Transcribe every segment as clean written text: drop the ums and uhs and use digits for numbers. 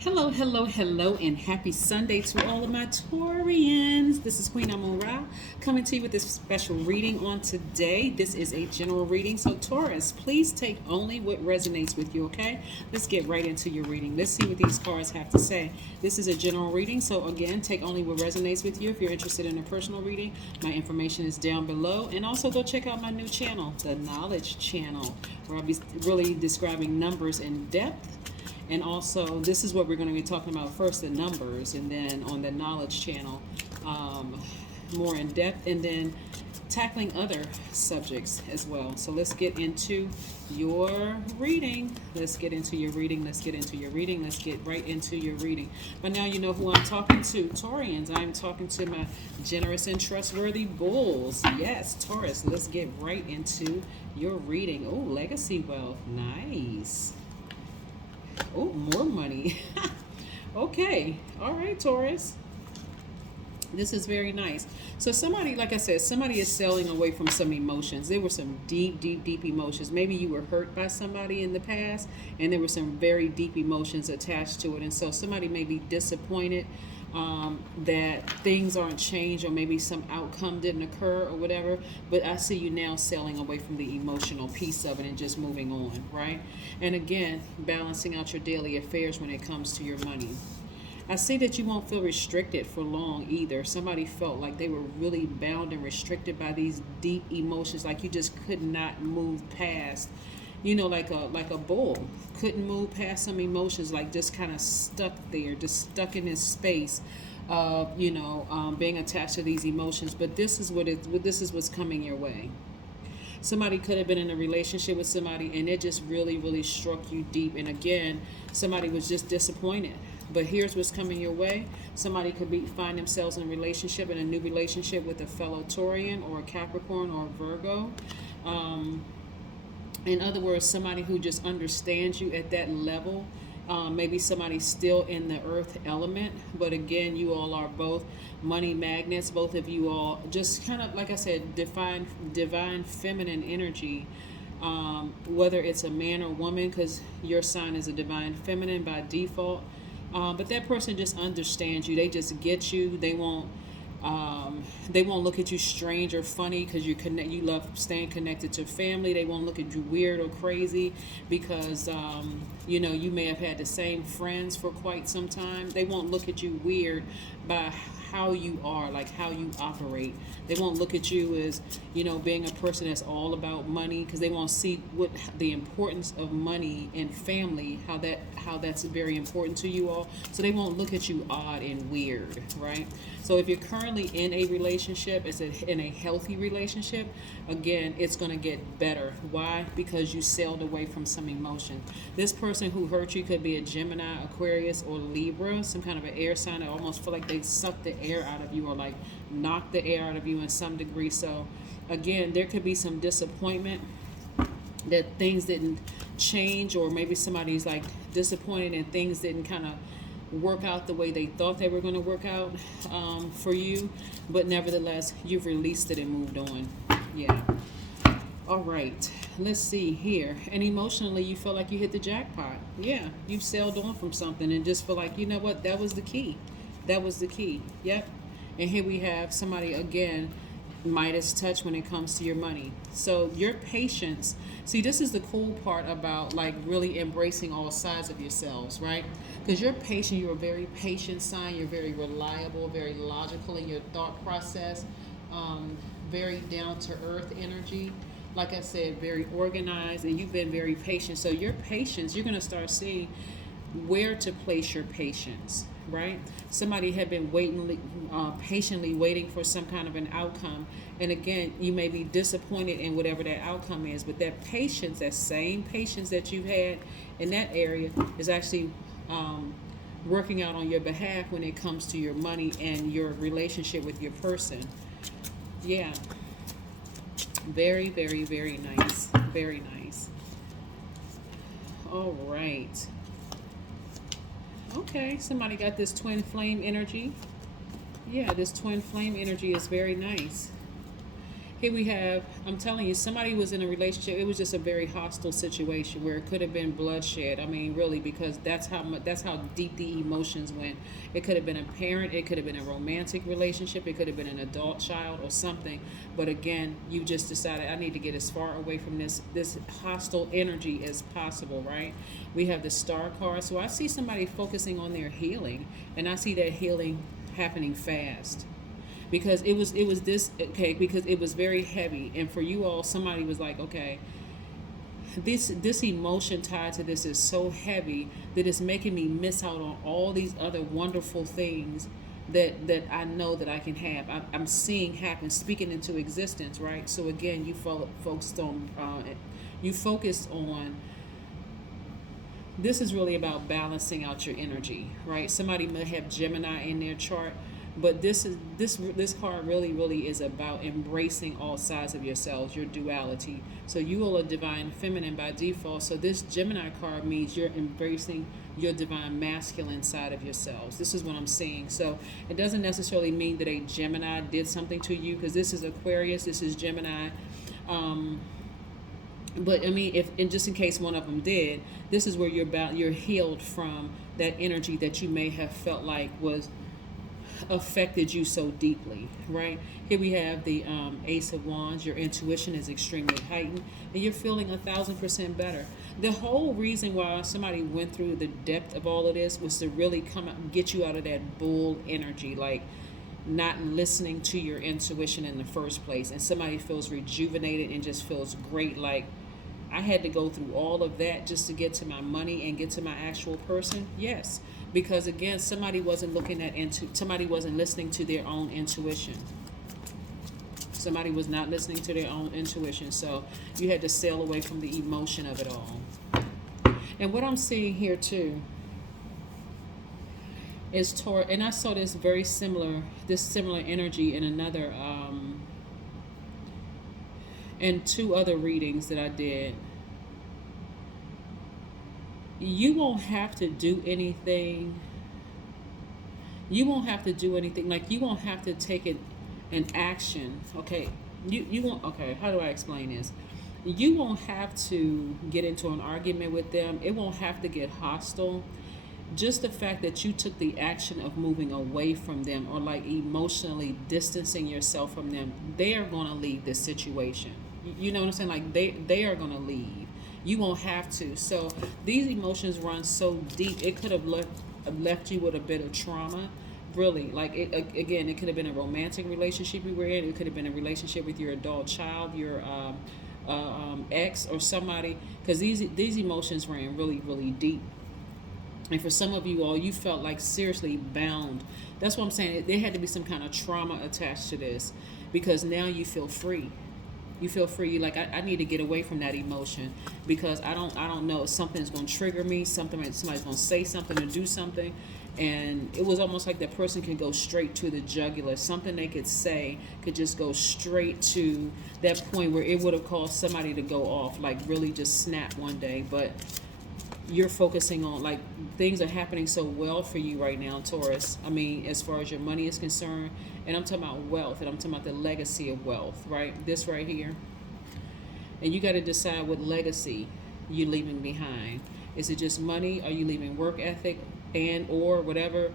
Hello, hello, hello, and happy Sunday to all of my Taurians. This is Queen Amun Ra coming to you with this special reading on today. This is a general reading, so Taurus, please take only what resonates with you, okay? Let's get right into your reading. Let's see what these cards have to say. This is a general reading, so again, take only what resonates with you. If you're interested in a personal reading, my information is down below. And also go check out my new channel, the Knowledge Channel, where I'll be really describing numbers in depth. And also, this is what we're going to be talking about first, the numbers, and then on the Knowledge Channel, more in depth, and then tackling other subjects as well. So let's get into your reading. Let's get into your reading. Let's get into your reading. Let's get right into your reading. But now you know who I'm talking to, Taurians. I'm talking to my generous and trustworthy bulls. Yes, Taurus. Let's get right into your reading. Oh, legacy wealth. Nice. Oh, more money. Okay. All right, Taurus. This is very nice. So somebody, like I said, somebody is sailing away from some emotions. There were some deep, deep, deep emotions. Maybe you were hurt by somebody in the past, and there were some very deep emotions attached to it. And so somebody may be disappointed that things aren't changed, or maybe some outcome didn't occur or whatever. But I see you now sailing away from the emotional piece of it and just moving on, right? And again, balancing out your daily affairs when it comes to your money. I see that you won't feel restricted for long either. Somebody felt like they were really bound and restricted by these deep emotions, like you just could not move past, like a bull couldn't move past some emotions, like just kind of stuck there, just stuck in this space of being attached to these emotions. But this is this is what's coming your way. Somebody could have been in a relationship with somebody, and it just really, really struck you deep. And again, somebody was just disappointed. But here's what's coming your way. Somebody could find themselves in a new relationship with a fellow Taurian or a Capricorn or a Virgo. In other words, somebody who just understands you at that level. Maybe somebody still in the earth element, but again, you all are both money magnets. Both of you all just kind of, like I said, divine feminine energy. Whether it's a man or woman, because your sign is a divine feminine by default. But that person just understands you. They just get you. They won't look at you strange or funny because you love staying connected to family. They won't look at you weird or crazy because you may have had the same friends for quite some time. They won't look at you weird by how you are, like how you operate. They won't look at you as being a person that's all about money, because they won't see what the importance of money and family, how that's very important to you all. So they won't look at you odd and weird, right? So if you're currently in a relationship, in a healthy relationship, again, it's going to get better. Why? Because you sailed away from some emotion. This person who hurt you could be a Gemini, Aquarius, or Libra, some kind of an air sign. I almost feel like they sucked the air out of you, or like knocked the air out of you in some degree. So again, there could be some disappointment that things didn't change, or maybe somebody's like disappointed and things didn't kind of work out the way they thought they were going to work out for you. But nevertheless, you've released it and moved on. Yeah. All right. Let's see here. And emotionally, you feel like you hit the jackpot. Yeah. You've sailed on from something and just feel like, you know what? That was the key. That was the key. Yep. And here we have somebody again, Midas touch when it comes to your money. So your patience. See, this is the cool part about like really embracing all sides of yourselves, right? Because you're patient. You're a very patient sign. You're very reliable, very logical in your thought process. Very down to earth energy. Like I said, very organized, and you've been very patient. So your patience, you're going to start seeing where to place your patience, right? Somebody had been patiently waiting for some kind of an outcome. And again, you may be disappointed in whatever that outcome is, but that patience, that same patience that you've had in that area is actually working out on your behalf when it comes to your money and your relationship with your person. Yeah. Very, very, very nice. Very nice. All right. Okay, somebody got this twin flame energy. Yeah, this twin flame energy is very nice. Here we have, I'm telling you, somebody was in a relationship. It was just a very hostile situation where it could have been bloodshed. I mean, really, because that's how deep the emotions went. It could have been a parent, it could have been a romantic relationship, it could have been an adult child or something. But again, you just decided I need to get as far away from this hostile energy as possible, right? We have the Star card. So I see somebody focusing on their healing, and I see that healing happening fast because it was this, okay, because it was very heavy, and for you all, somebody was like, okay, this emotion tied to this is so heavy that it's making me miss out on all these other wonderful things that I know that I can have. I'm seeing happen, speaking into existence, right? So again, you focused on, this is really about balancing out your energy, right? Somebody may have Gemini in their chart, but this card really is about embracing all sides of yourselves, your duality. So you are a divine feminine by default. So this Gemini card means you're embracing your divine masculine side of yourselves. This is what I'm seeing. So it doesn't necessarily mean that a Gemini did something to you, because this is Aquarius, this is Gemini. But I mean, if, and just in case one of them did, this is where you're healed from that energy that you may have felt like was affected you so deeply, right? Here we have the Ace of Wands. Your intuition is extremely heightened, and you're feeling 1,000% better. The whole reason why somebody went through the depth of all of this was to really come out, get you out of that bull energy, like not listening to your intuition in the first place, and somebody feels rejuvenated and just feels great, like, I had to go through all of that just to get to my money and get to my actual person. Yes, because again, somebody wasn't somebody wasn't listening to their own intuition. Somebody was not listening to their own intuition. So you had to sail away from the emotion of it all. And what I'm seeing here too is Taurus, and I saw this similar energy in another and two other readings that I did. You won't have to do anything. You won't have to do anything. Like, you won't have to take an action. Okay. You won't. Okay. How do I explain this? You won't have to get into an argument with them. It won't have to get hostile. Just the fact that you took the action of moving away from them, or like emotionally distancing yourself from them, they are going to leave this situation. You know what I'm saying? Like, they are going to leave. You won't have to. So these emotions run so deep, it could have left you with a bit of trauma. Really, like, again, it could have been a romantic relationship you were in. It could have been a relationship with your adult child, your ex, or somebody. Because these emotions ran really deep. And for some of you all, you felt like seriously bound. That's what I'm saying. There had to be some kind of trauma attached to this, because now you feel free. You feel free. You're like, I need to get away from that emotion, because I don't know, something's going to trigger me. Somebody's going to say something or do something. And it was almost like that person could go straight to the jugular. Something they could say could just go straight to that point where it would have caused somebody to go off, like really just snap one day. But you're focusing on, like, things are happening so well for you right now, Taurus. I mean, as far as your money is concerned, and I'm talking about wealth, and I'm talking about the legacy of wealth, right? This right here. And you got to decide what legacy you're leaving behind. Is it just money? Are you leaving work ethic and or whatever?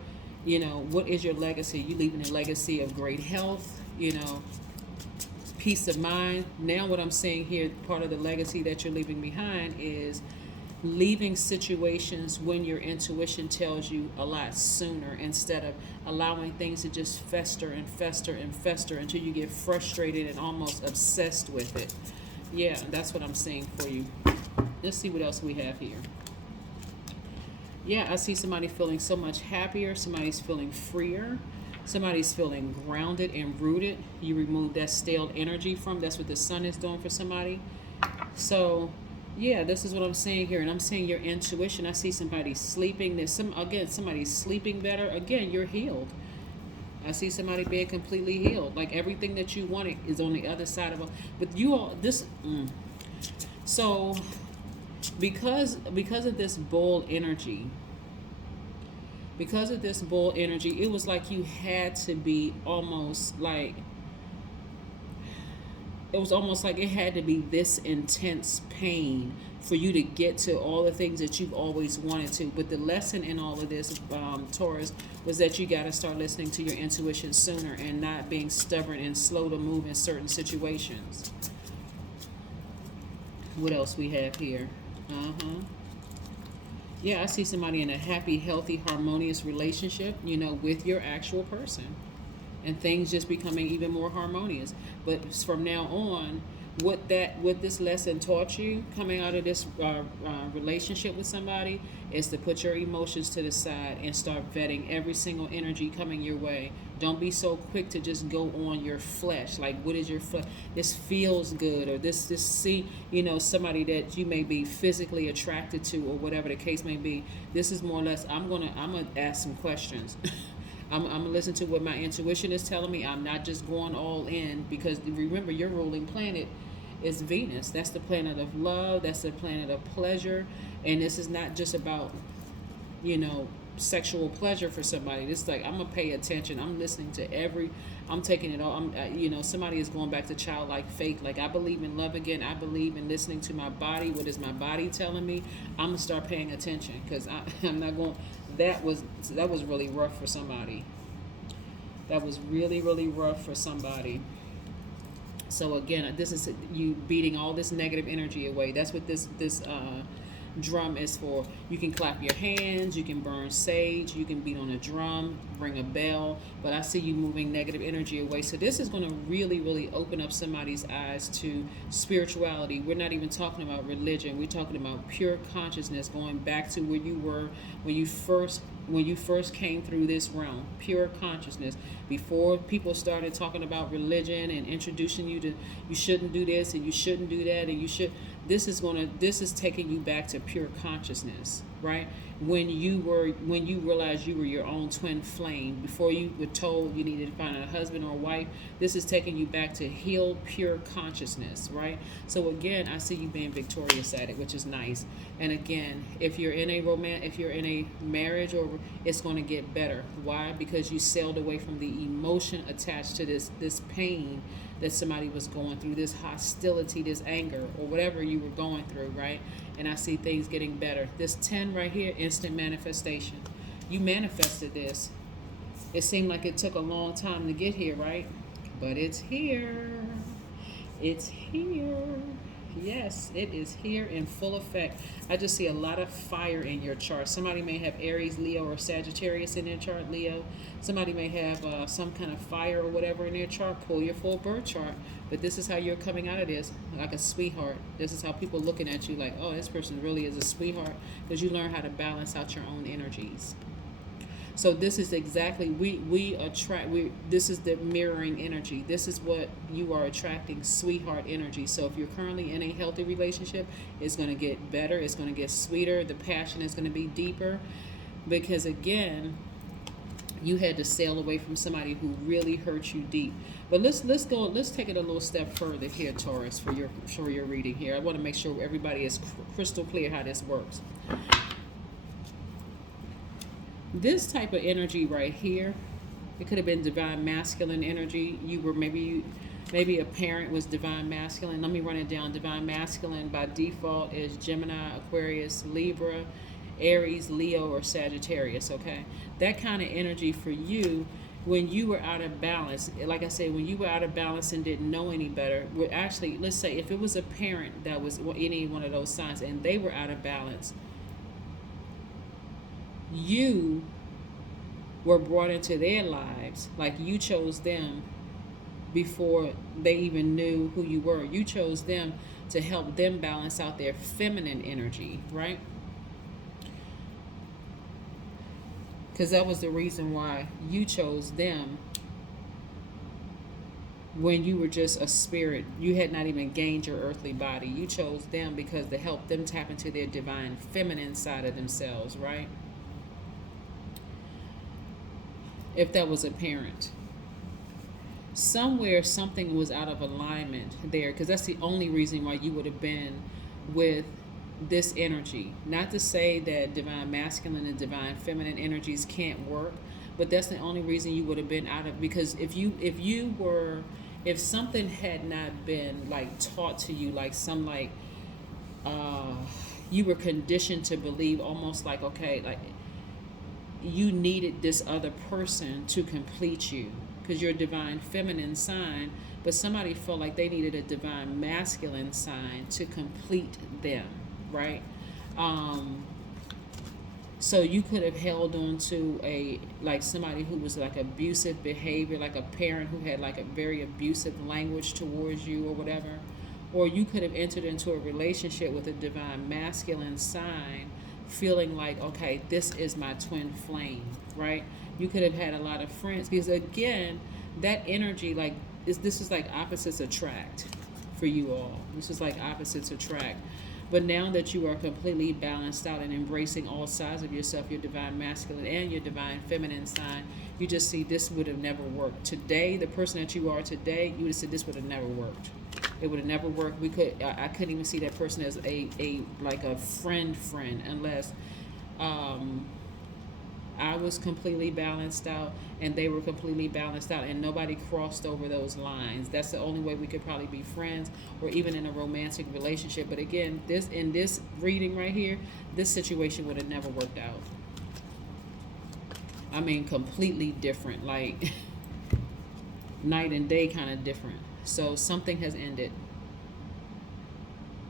You know, what is your legacy? You leaving a legacy of great health, you know, peace of mind. Now what I'm saying here, part of the legacy that you're leaving behind is leaving situations when your intuition tells you a lot sooner, instead of allowing things to just fester and fester and fester until you get frustrated and almost obsessed with it. Yeah, that's what I'm seeing for you. Let's see what else we have here. Yeah, I see somebody feeling so much happier. Somebody's feeling freer. Somebody's feeling grounded and rooted. You remove that stale energy from. That's what the sun is doing for somebody. So yeah, this is what I'm saying here. And I'm saying your intuition. I see somebody sleeping. There's somebody's sleeping better. Again, you're healed. I see somebody being completely healed. Like, everything that you wanted is on the other side of it. But you all, so because of this bull energy, it was like you had to be almost like, it was almost like it had to be this intense pain for you to get to all the things that you've always wanted to. But the lesson in all of this, Taurus, was that you got to start listening to your intuition sooner and not being stubborn and slow to move in certain situations. What else we have here? Yeah, I see somebody in a happy, healthy, harmonious relationship, you know, with your actual person. And things just becoming even more harmonious. But from now on, what this lesson taught you coming out of this relationship with somebody is to put your emotions to the side and start vetting every single energy coming your way. Don't be so quick to just go on your flesh. Like, what is your flesh? This feels good, or this see, you know, somebody that you may be physically attracted to, or whatever the case may be. This is more or less. I'm gonna ask some questions. I'm gonna listen to what my intuition is telling me. I'm not just going all in, because remember, your ruling planet is Venus. That's the planet of love. That's the planet of pleasure. And this is not just about, you know, sexual pleasure for somebody. This is like, I'm gonna pay attention. I'm listening to I'm taking it all. You know, somebody is going back to childlike faith. Like, I believe in love again. I believe in listening to my body. What is my body telling me? I'm gonna start paying attention, because I'm not going. That was really rough for somebody. That was really, really rough for somebody. So again, this is you beating all this negative energy away. That's what this drum is for. You can clap your hands, you can burn sage, you can beat on a drum, ring a bell, but I see you moving negative energy away. So this is going to really, really open up somebody's eyes to spirituality. We're not even talking about religion. We're talking about pure consciousness, going back to where you were when you first came through this realm. Pure consciousness. Before people started talking about religion and introducing you to, you shouldn't do this and you shouldn't do that and you should. This is taking you back to pure consciousness, right? When you realized you were your own twin flame, before you were told you needed to find a husband or a wife. This is taking you back to healed, pure consciousness, right? So again, I see you being victorious at it, which is nice. And again, if you're in a marriage, or it's going to get better. Why? Because you sailed away from the emotion attached to this pain that somebody was going through, this hostility, this anger, or whatever you were going through, right? And I see things getting better. This 10 right here, instant manifestation. You manifested this. It seemed like it took a long time to get here, right? But it's here. It's here. Yes, it is here in full effect. I just see a lot of fire in your chart. Somebody may have Aries, Leo, or Sagittarius in their chart, Leo. Somebody may have some kind of fire or whatever in their chart. Pull your full birth chart. But this is how you're coming out of this, like a sweetheart. This is how people looking at you like, oh, this person really is a sweetheart, because you learn how to balance out your own energies. So this is exactly, this is the mirroring energy. This is what you are attracting, sweetheart energy. So if you're currently in a healthy relationship, it's going to get better. It's going to get sweeter. The passion is going to be deeper, because again, you had to sail away from somebody who really hurt you deep. But let's take it a little step further here, Taurus, for your reading here. I want to make sure everybody is crystal clear how this works. This type of energy right here, it could have been divine masculine energy. You were maybe a parent was divine masculine. Let me run it down. Divine masculine by default is Gemini, Aquarius, Libra, Aries, Leo, or Sagittarius, okay? That kind of energy for you when you were out of balance. Like I said, when you were out of balance and didn't know any better, actually, let's say if it was a parent that was any one of those signs and they were out of balance, you were brought into their lives, like you chose them before they even knew who you were. You chose them to help them balance out their feminine energy, right? Because that was the reason why you chose them when you were just a spirit. You had not even gained your earthly body. You chose them because to help them tap into their divine feminine side of themselves, right? If that was a parent. Somewhere something was out of alignment there, because that's the only reason why you would have been with this energy. Not to say that divine masculine and divine feminine energies can't work, but that's the only reason you would have been out of, because if you were if something had not been like taught to you, like some like uh you were conditioned to believe almost like, okay, like you needed this other person to complete you because you're a divine feminine sign, but somebody felt like they needed a divine masculine sign to complete them, right? um so you could have held on to a like somebody who was like abusive behavior, like a parent who had like a very abusive language towards you or whatever. Or you could have entered into a relationship with a divine masculine sign feeling like, okay, this is my twin flame, right? You could have had a lot of friends because again, that energy like this is like opposites attract for you all. This is like opposites attract. But now that you are completely balanced out and embracing all sides of yourself, your divine masculine and your divine feminine sign, you just see this would have never worked. Today, the person that you are today, you would have said this would have never worked. It would have never worked. I couldn't even see that person as a like a friend unless I was completely balanced out and they were completely balanced out and nobody crossed over those lines. That's the only way we could probably be friends or even in a romantic relationship. But again, this in this reading right here, this situation would have never worked out. I mean, completely different, like night and day kind of different. So something has ended.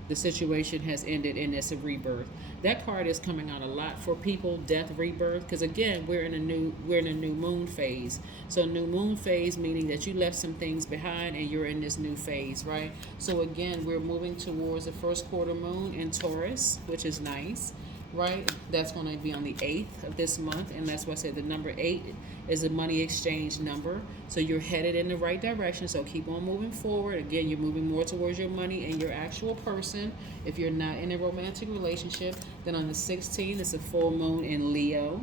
The situation has ended and it's a rebirth. That card is coming out a lot for people, death, rebirth, because again, we're in a new moon phase. So new moon phase meaning that you left some things behind and you're in this new phase, right? So again, we're moving towards the first quarter moon in Taurus, which is nice, right? That's going to be on the 8th of this month, and that's why I said the number 8 is a money exchange number. So you're headed in the right direction, so keep on moving forward. Again, you're moving more towards your money and your actual person. If you're not in a romantic relationship, then on the 16th, it's a full moon in Leo.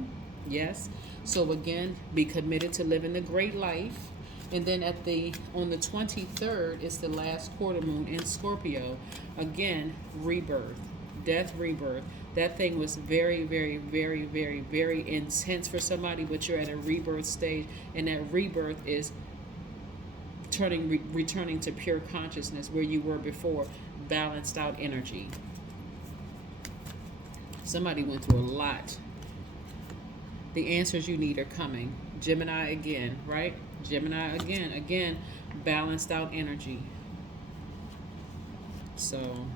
Yes. So again, be committed to living the great life. And then on the 23rd, it's the last quarter moon in Scorpio. Again, rebirth, death, rebirth. That thing was very, very, very, very, very intense for somebody, but you're at a rebirth stage, and that rebirth is returning to pure consciousness where you were before, balanced out energy. Somebody went through a lot. The answers you need are coming. Gemini again, right? Gemini again, balanced out energy. So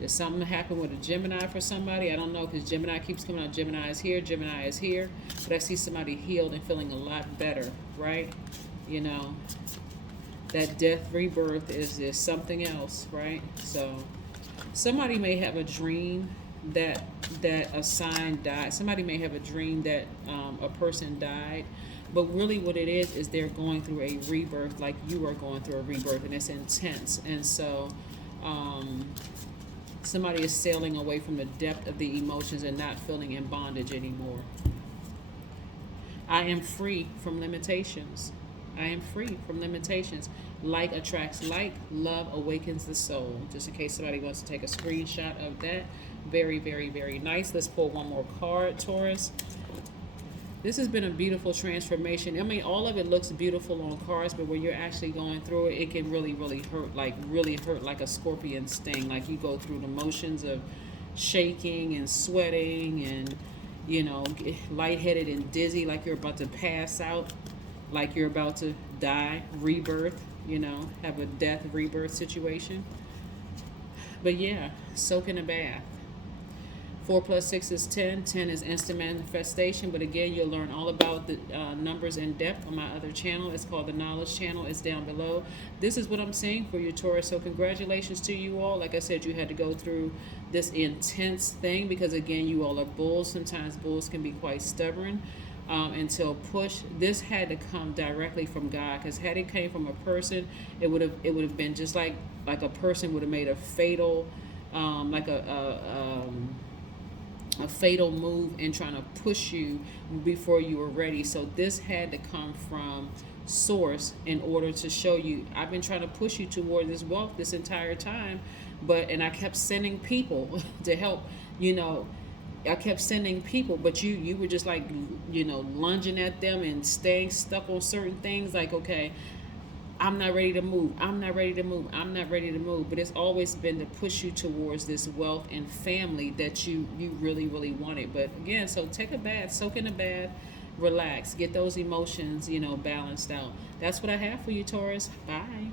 did something happen with a Gemini for somebody? I don't know, because Gemini keeps coming out. Gemini is here. But I see somebody healed and feeling a lot better, right? You know, that death rebirth is something else, right? So somebody may have a dream that a sign died. Somebody may have a dream that a person died. But really what it is they're going through a rebirth like you are going through a rebirth, and it's intense. And so somebody is sailing away from the depth of the emotions and not feeling in bondage anymore. I am free from limitations. Like attracts like, love awakens the soul. Just in case somebody wants to take a screenshot of that. Very, very, very nice. Let's pull one more card, Taurus. This has been a beautiful transformation. I mean, all of it looks beautiful on cards, but when you're actually going through it, it can really, really hurt like a scorpion sting. Like you go through the motions of shaking and sweating and, you know, lightheaded and dizzy, like you're about to pass out, like you're about to die, rebirth, you know, have a death rebirth situation. But yeah, soak in a bath. 4 plus 6 is 10. 10 is instant manifestation. But again, you'll learn all about the numbers in depth on my other channel. It's called the Knowledge Channel. It's down below. This is what I'm seeing for you, Taurus. So congratulations to you all. Like I said, you had to go through this intense thing because, again, you all are bulls. Sometimes bulls can be quite stubborn until pushed. This had to come directly from God, because had it came from a person, it would have been just like a person would have made a fatal a fatal move in trying to push you before you were ready. So this had to come from source in order to show you, I've been trying to push you toward this wealth this entire time, and I kept sending people to help, you know, I kept sending people, but you were just like, you know, lunging at them and staying stuck on certain things. Like, okay, I'm not ready to move. I'm not ready to move. I'm not ready to move. But it's always been to push you towards this wealth and family that you really, really wanted. But again, so take a bath, soak in a bath, relax, get those emotions, balanced out. That's what I have for you, Taurus. Bye.